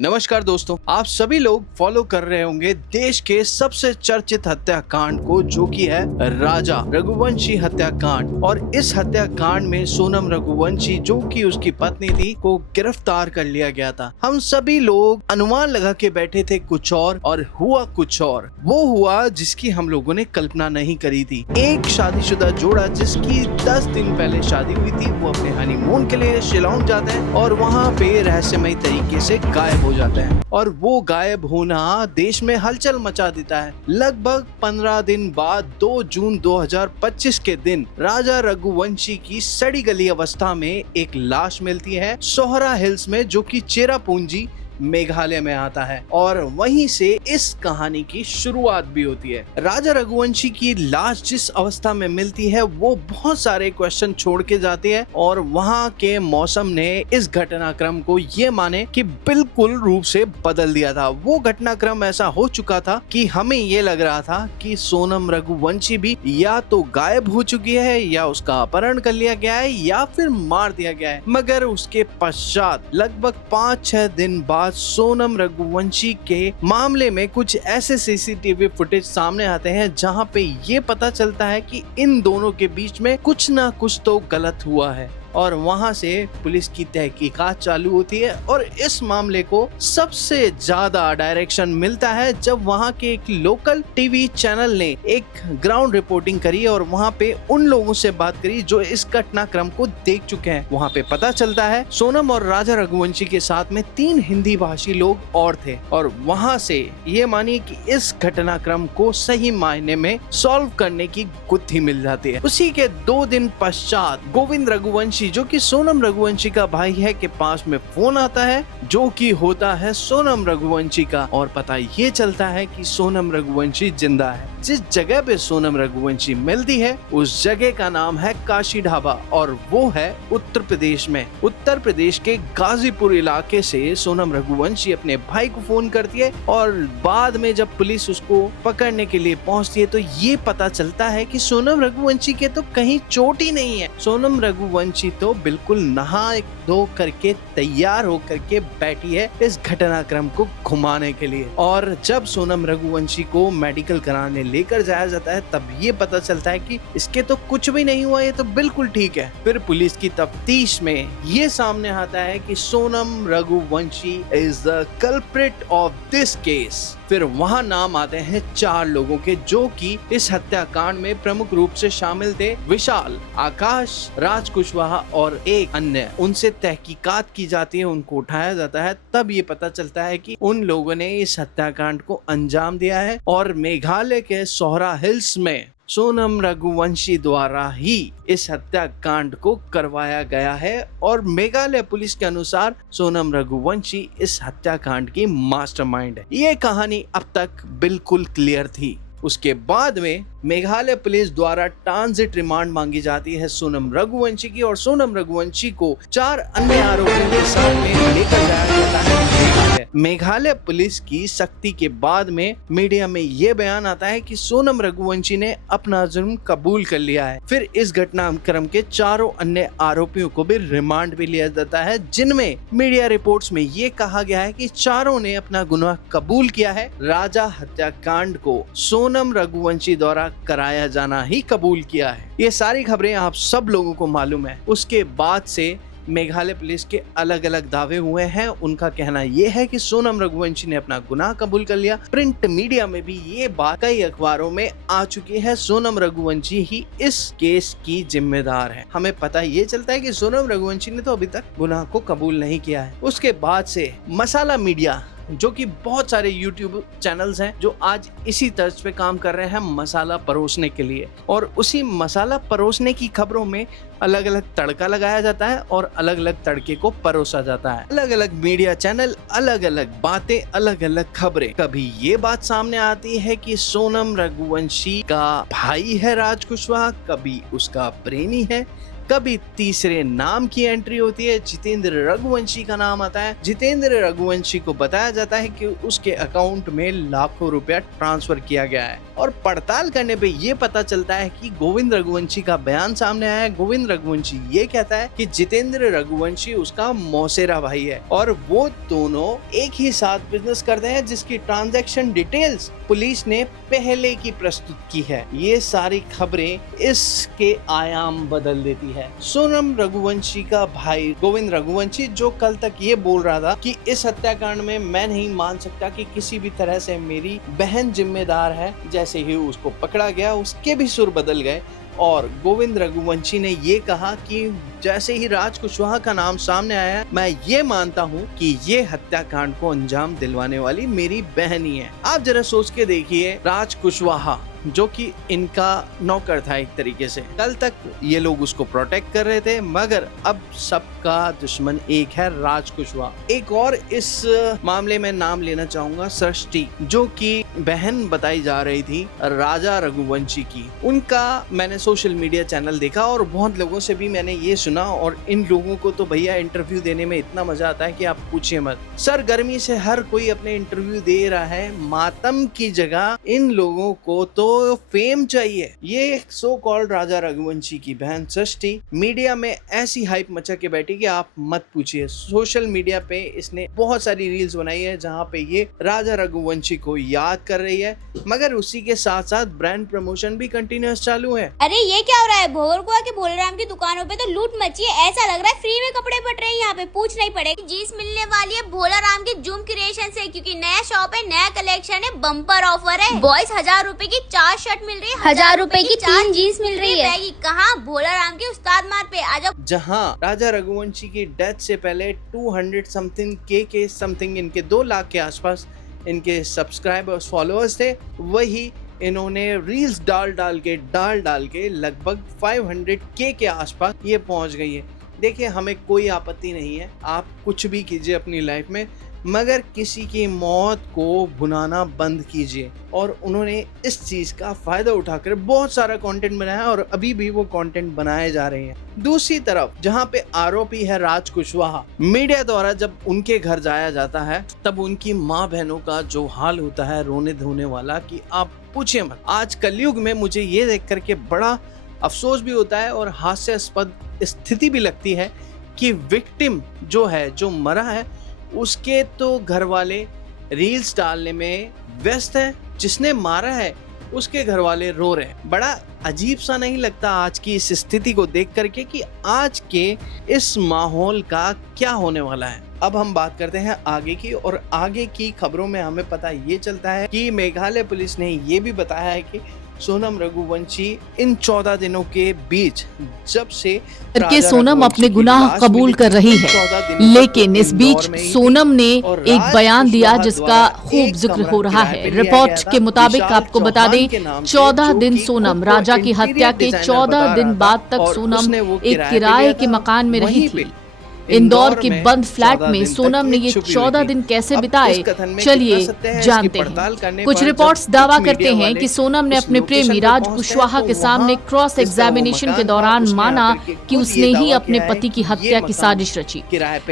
नमस्कार दोस्तों, आप सभी लोग फॉलो कर रहे होंगे देश के सबसे चर्चित हत्याकांड को, जो कि है राजा रघुवंशी हत्याकांड। और इस हत्याकांड में सोनम रघुवंशी, जो कि उसकी पत्नी थी, को गिरफ्तार कर लिया गया था। हम सभी लोग अनुमान लगा के बैठे थे कुछ और हुआ कुछ और। वो हुआ जिसकी हम लोगों ने कल्पना नहीं करी थी। एक शादीशुदा जोड़ा जिसकी 10 दिन पहले शादी हुई थी, वो अपने हनीमून के लिए शिलांग जाते हैं और वहाँ पे रहस्यमयी तरीके से गायब हो जाते हैं। और वो गायब होना देश में हलचल मचा देता है। लगभग 15 दिन बाद 2 जून 2025 के दिन राजा रघुवंशी की सड़ी गली अवस्था में एक लाश मिलती है सोहरा हिल्स में, जो कि चेरापूंजी मेघालय में आता है। और वहीं से इस कहानी की शुरुआत भी होती है। राजा रघुवंशी की लाश जिस अवस्था में मिलती है, वो बहुत सारे क्वेश्चन छोड़ के जाती है। और वहाँ के मौसम ने इस घटनाक्रम को ये माने कि बिल्कुल रूप से बदल दिया था। वो घटनाक्रम ऐसा हो चुका था कि हमें ये लग रहा था कि सोनम रघुवंशी भी या तो गायब हो चुकी है, या उसका अपहरण कर लिया गया है, या फिर मार दिया गया है। मगर उसके पश्चात लगभग 5-6 दिन बाद सोनम रघुवंशी के मामले में कुछ ऐसे सीसीटीवी फुटेज सामने आते हैं जहां पे ये पता चलता है कि इन दोनों के बीच में कुछ ना कुछ तो गलत हुआ है। और वहां से पुलिस की तहकीकात चालू होती है। और इस मामले को सबसे ज्यादा डायरेक्शन मिलता है जब वहां के एक लोकल टीवी चैनल ने एक ग्राउंड रिपोर्टिंग करी और वहां पे उन लोगों से बात करी जो इस घटनाक्रम को देख चुके हैं। वहां पे पता चलता है सोनम और राजा रघुवंशी के साथ में 3 हिंदी भाषी लोग और थे। और वहां से ये मानिए कि इस घटनाक्रम को सही मायने में सॉल्व करने की गुत्थी मिल जाती है। उसी के 2 दिन पश्चात गोविंद रघुवंशी, जो कि सोनम रघुवंशी का भाई है, के पास में फोन आता है, जो कि होता है सोनम रघुवंशी का। और पता ये चलता है कि सोनम रघुवंशी जिंदा है। जिस जगह पे सोनम रघुवंशी मिलती है, उस जगह का नाम है काशी ढाबा, और वो है उत्तर प्रदेश में। उत्तर प्रदेश के गाजीपुर इलाके से सोनम रघुवंशी अपने भाई को फोन करती है। और बाद में जब पुलिस उसको पकड़ने के लिए पहुंचती है, तो ये पता चलता है कि सोनम रघुवंशी के तो कहीं चोट ही नहीं है। सोनम रघुवंशी तो बिल्कुल नहा धो करके तैयार होकर के बैठी है इस घटनाक्रम को घुमाने के लिए। और जब सोनम रघुवंशी को मेडिकल कराने लेकर जाया जाता है, तब ये पता चलता है कि इसके तो कुछ भी नहीं हुआ, ये तो बिल्कुल ठीक है। फिर पुलिस की तफ्तीश में ये सामने आता है कि Sonam Raghuvanshi is the culprit of this case. फिर वहां नाम आते हैं 4 लोगों के, जो कि इस हत्याकांड में प्रमुख रूप से शामिल थे। विशाल, आकाश, राज कुशवाहा और एक अन्य। उनसे तहकीकात की जाती है, उनको उठाया जाता है। तब ये पता चलता है कि उन लोगों ने इस हत्याकांड को अंजाम दिया है और मेघालय के सोहरा हिल्स में सोनम रघुवंशी द्वारा ही इस हत्याकांड को करवाया गया है। और मेघालय पुलिस के अनुसार सोनम रघुवंशी इस हत्याकांड की मास्टरमाइंड है। ये कहानी अब तक बिल्कुल क्लियर थी। उसके बाद में मेघालय पुलिस द्वारा ट्रांजिट रिमांड मांगी जाती है सोनम रघुवंशी की, और सोनम रघुवंशी को 4 अन्य आरोपियों के साथ में लेकर जाया जाता है मेघालय पुलिस की सख्ती के बाद में मीडिया में ये बयान आता है कि सोनम रघुवंशी ने अपना जुर्म कबूल कर लिया है। फिर इस घटनाक्रम के 4 अन्य आरोपियों को भी रिमांड भी लिया जाता है, जिनमें मीडिया रिपोर्ट्स में ये कहा गया है कि चारों ने अपना गुनाह कबूल किया है। राजा हत्याकांड को सोनम रघुवंशी द्वारा कराया जाना ही कबूल किया है। ये सारी खबरें आप सब लोगों को मालूम है। उसके बाद से मेघालय पुलिस के अलग अलग दावे हुए हैं। उनका कहना यह है कि सोनम रघुवंशी ने अपना गुनाह कबूल कर लिया। प्रिंट मीडिया में भी ये बात कई अखबारों में आ चुकी है। सोनम रघुवंशी ही इस केस की जिम्मेदार है। हमें पता ये चलता है कि सोनम रघुवंशी ने तो अभी तक गुनाह को कबूल नहीं किया है। उसके बाद से मसाला मीडिया, जो कि बहुत सारे YouTube चैनल्स हैं जो आज इसी तर्ज पे काम कर रहे हैं मसाला परोसने के लिए, और उसी मसाला परोसने की खबरों में अलग अलग तड़का लगाया जाता है और अलग अलग तड़के को परोसा जाता है। अलग अलग मीडिया चैनल, अलग अलग बातें, अलग अलग खबरें। कभी ये बात सामने आती है कि सोनम रघुवंशी का भाई है राज कुशवाहा, कभी उसका प्रेमी है, कभी तीसरे नाम की एंट्री होती है, जितेंद्र रघुवंशी का नाम आता है। जितेंद्र रघुवंशी को बताया जाता है कि उसके अकाउंट में लाखों रुपया ट्रांसफर किया गया है और पड़ताल करने पे ये पता चलता है कि गोविंद रघुवंशी का बयान सामने आया है। गोविंद रघुवंशी ये कहता है कि जितेंद्र रघुवंशी उसका मौसेरा भाई है और वो दोनों एक ही साथ बिजनेस करते हैं, जिसकी ट्रांजैक्शन डिटेल्स पुलिस ने पहले की प्रस्तुत की है। ये सारी खबरें इसके आयाम बदल देती है। सोनम रघुवंशी का भाई गोविंद रघुवंशी, जो कल तक ये बोल रहा था कि इस हत्याकांड में मैं नहीं मान सकता कि किसी भी तरह से मेरी बहन जिम्मेदार है, जैसे ही उसको पकड़ा गया उसके भी सुर बदल गए और गोविंद रघुवंशी ने ये कहा कि जैसे ही राज कुशवाहा का नाम सामने आया, मैं ये मानता हूँ कि ये हत्याकांड को अंजाम दिलवाने वाली मेरी बहन ही है। आप जरा सोच के देखिए, राज कुशवाहा जो कि इनका नौकर था एक तरीके से, कल तक ये लोग उसको प्रोटेक्ट कर रहे थे, मगर अब सबका दुश्मन एक है, राज कुशवाहा। एक और इस मामले में नाम लेना चाहूंगा, सृष्टि, जो कि बहन बताई जा रही थी राजा रघुवंशी की। उनका मैंने सोशल मीडिया चैनल देखा और बहुत लोगों से भी मैंने ये सुना, और इन लोगों को तो भैया इंटरव्यू देने में इतना मजा आता है कि आप पूछिए मत। सर गर्मी से हर कोई अपने इंटरव्यू दे रहा है, मातम की जगह इन लोगों को तो फेम चाहिए। ये सो कॉल्ड राजा रघुवंशी की बहन सृष्टि मीडिया में ऐसी हाइप मचा के बैठी कि आप मत पूछिए। सोशल मीडिया पे इसने बहुत सारी रील्स बनाई है जहाँ पे ये राजा रघुवंशी को याद कर रही है, मगर उसी के साथ साथ ब्रांड प्रमोशन भी कंटिन्यूअस चालू है। अरे ये क्या हो रहा है? भोरकुआ के भोलेराम की दुकानों पे तो लूट मची है, ऐसा लग रहा है फ्री में कपड़े बट रहे हैं यहाँ पे। पूछना ही पड़ेगा। जीन्स मिलने वाली है भोलाराम की जूम क्रिएशन से, क्योंकि नया शॉप है, नया कलेक्शन है, बम्पर ऑफर है। बॉयज 1000 रुपए की 4 शर्ट मिल रही है, 1000 रुपए की 3 जीन्स मिल रही है। कहाँ? भोलाराम के उस्ताद मार्ग पे आ जाओ। जहाँ राजा रघुवंशी की डेथ से पहले 200 समथिंग के समथिंग इनके 2 लाख के आसपास इनके सब्सक्राइबर्स फॉलोअर्स थे, वही इन्होंने रील्स डाल डाल के लगभग 500 के आसपास ये पहुंच गई है। देखिए, हमें कोई आपत्ति नहीं है, आप कुछ भी कीजिए अपनी लाइफ में, मगर किसी की मौत को भुनाना बंद कीजिए। और उन्होंने इस चीज का फायदा उठाकर बहुत सारा कंटेंट बनाया और अभी भी वो कंटेंट बनाए जा रहे हैं। दूसरी तरफ जहां पे आरोपी है राज कुशवाहा, मीडिया द्वारा जब उनके घर जाया जाता है तब उनकी माँ बहनों का जो हाल होता है रोने धोने वाला, कि आप पूछिए मत। आज कलयुग में मुझे ये देख करके बड़ा अफसोस भी होता है और हास्यास्पद स्थिति भी लगती है कि विक्टिम जो है, जो मरा है, उसके तो घर वाले रील्स डालने में व्यस्त है, जिसने मारा है उसके घर वाले रो रहे हैं। बड़ा अजीब सा नहीं लगता आज की इस स्थिति को देख करके कि आज के इस माहौल का क्या होने वाला है। अब हम बात करते हैं आगे की, और आगे की खबरों में हमें पता ये चलता है कि मेघालय पुलिस ने ये भी बताया है कि सोनम रघुवंशी इन 14 दिनों के बीच, जब से करके सोनम अपने गुनाह कबूल कर रही है, लेकिन इस बीच सोनम ने एक बयान दिया जिसका खूब जिक्र हो रहा है। रिपोर्ट के मुताबिक आपको बता दें, 14 दिन सोनम, राजा की हत्या के 14 दिन बाद तक सोनम एक किराए के मकान में रही थी। इंदौर के बंद फ्लैट में सोनम ने ये 14 दिन कैसे बिताए, चलिए जानते हैं। कुछ रिपोर्ट्स दावा करते हैं कि सोनम ने अपने प्रेमी राज कुशवाहा के सामने क्रॉस एग्जामिनेशन के दौरान माना कि उसने ही अपने पति की हत्या की साजिश रची।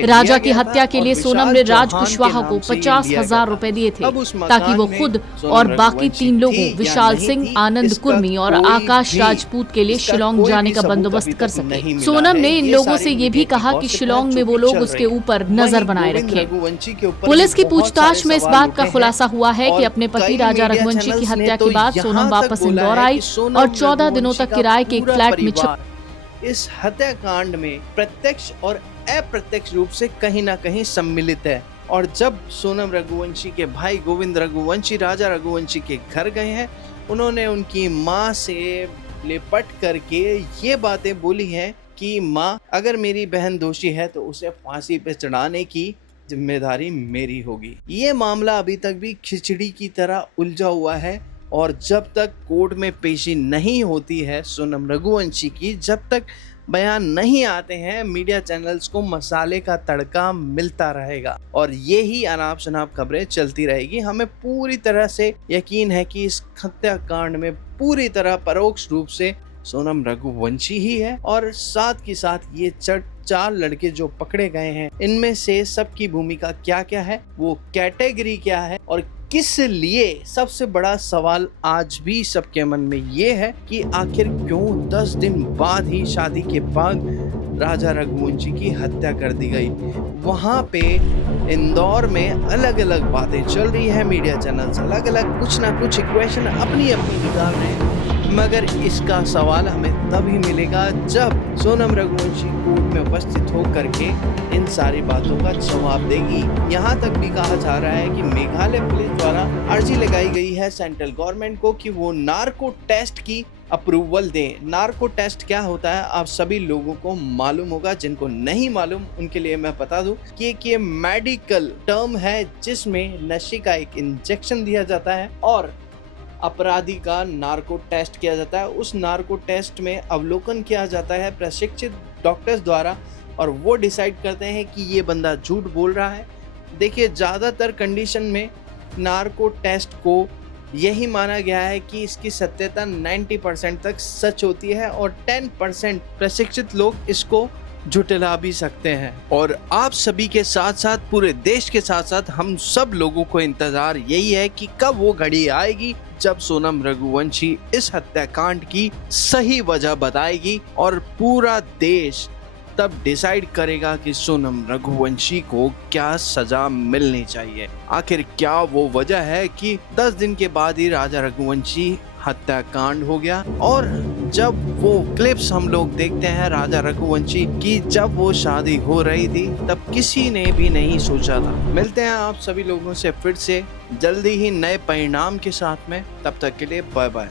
राजा की हत्या के लिए सोनम ने राज कुशवाहा को 50,000 रुपए दिए थे ताकि वो खुद और बाकी 3 लोगों विशाल सिंह, आनंद कुर्मी और आकाश राजपूत के लिए शिलोंग जाने का बंदोबस्त कर सके। सोनम ने इन लोगों से ये भी कहा कि शिलोंग में वो लोग उसके ऊपर नजर बनाए रखें। पुलिस की पूछताछ में इस बात का खुलासा हुआ है कि अपने पति राजा रघुवंशी की हत्या के बाद सोनम वापस इंदौर आई और 14 दिनों तक किराए के एक फ्लैट में छिप। इस हत्याकांड में प्रत्यक्ष और अप्रत्यक्ष रूप से कहीं ना कहीं सम्मिलित है। और जब सोनम रघुवंशी के भाई गोविंद रघुवंशी राजा रघुवंशी के घर गए हैं, उन्होंने उनकी माँ से लिपट करके ये बातें बोली हैं कि माँ, अगर मेरी बहन दोषी है तो उसे फांसी पे चढ़ाने की जिम्मेदारी मेरी होगी। ये मामला अभी तक भी खिचड़ी की तरह उलझा हुआ है और जब तक कोर्ट में पेशी नहीं होती है सोनम रघुवंशी की, जब तक बयान नहीं आते हैं, मीडिया चैनल्स को मसाले का तड़का मिलता रहेगा और यही अनाप शनाप खबरें चलती रहेगी। हमें पूरी तरह से यकीन है कि इस हत्याकांड में पूरी तरह परोक्ष रूप से सोनम रघुवंशी ही है। और साथ ही साथ ये 4 लड़के जो पकड़े गए हैं, इनमें से सबकी भूमिका क्या क्या है, वो कैटेगरी क्या है, और किस लिए, सबसे बड़ा सवाल आज भी सबके मन में ये है कि आखिर क्यों 10 दिन बाद ही शादी के बाद राजा रघुवंशी की हत्या कर दी गई। वहाँ पे इंदौर में अलग अलग बातें चल रही है, मीडिया चैनल्स अलग अलग कुछ ना कुछ इक्वेशन अपनी अपनी निकाल रहे हैं, मगर इसका सवाल हमें तभी मिलेगा जब सोनम रघुवंशी कोर्ट में उपस्थित होकर के इन सारी बातों का जवाब देगी। यहाँ तक भी कहा जा रहा है कि मेघालय पुलिस द्वारा अर्जी लगाई गई है सेंट्रल गवर्नमेंट को कि वो नार्को टेस्ट की अप्रूवल दें। नार्को टेस्ट क्या होता है आप सभी लोगों को मालूम होगा, जिनको नहीं मालूम उनके लिए मैं बता दूं कि ये मेडिकल टर्म है जिसमें नशे का एक इंजेक्शन दिया जाता है और अपराधी का नार्को टेस्ट किया जाता है। उस नार्को टेस्ट में अवलोकन किया जाता है प्रशिक्षित डॉक्टर्स द्वारा और वो डिसाइड करते हैं कि ये बंदा झूठ बोल रहा है। देखिए, ज़्यादातर कंडीशन में नार्को टेस्ट को यही माना गया है कि इसकी सत्यता 90% तक सच होती है और 10% प्रशिक्षित लोग इसको झुठला भी सकते हैं। और आप सभी के साथ साथ पूरे देश के साथ साथ हम सब लोगों को इंतजार यही है कि कब वो घड़ी आएगी जब सोनम रघुवंशी इस हत्याकांड की सही वजह बताएगी और पूरा देश तब डिसाइड करेगा कि सोनम रघुवंशी को क्या सजा मिलनी चाहिए। आखिर क्या वो वजह है कि 10 दिन के बाद ही राजा रघुवंशी हत्याकांड हो गया। और जब वो क्लिप्स हम लोग देखते हैं राजा रघुवंशी की, जब वो शादी हो रही थी, तब किसी ने भी नहीं सोचा था। मिलते हैं आप सभी लोगों से फिर से जल्दी ही नए परिणाम के साथ में, तब तक के लिए बाय बाय।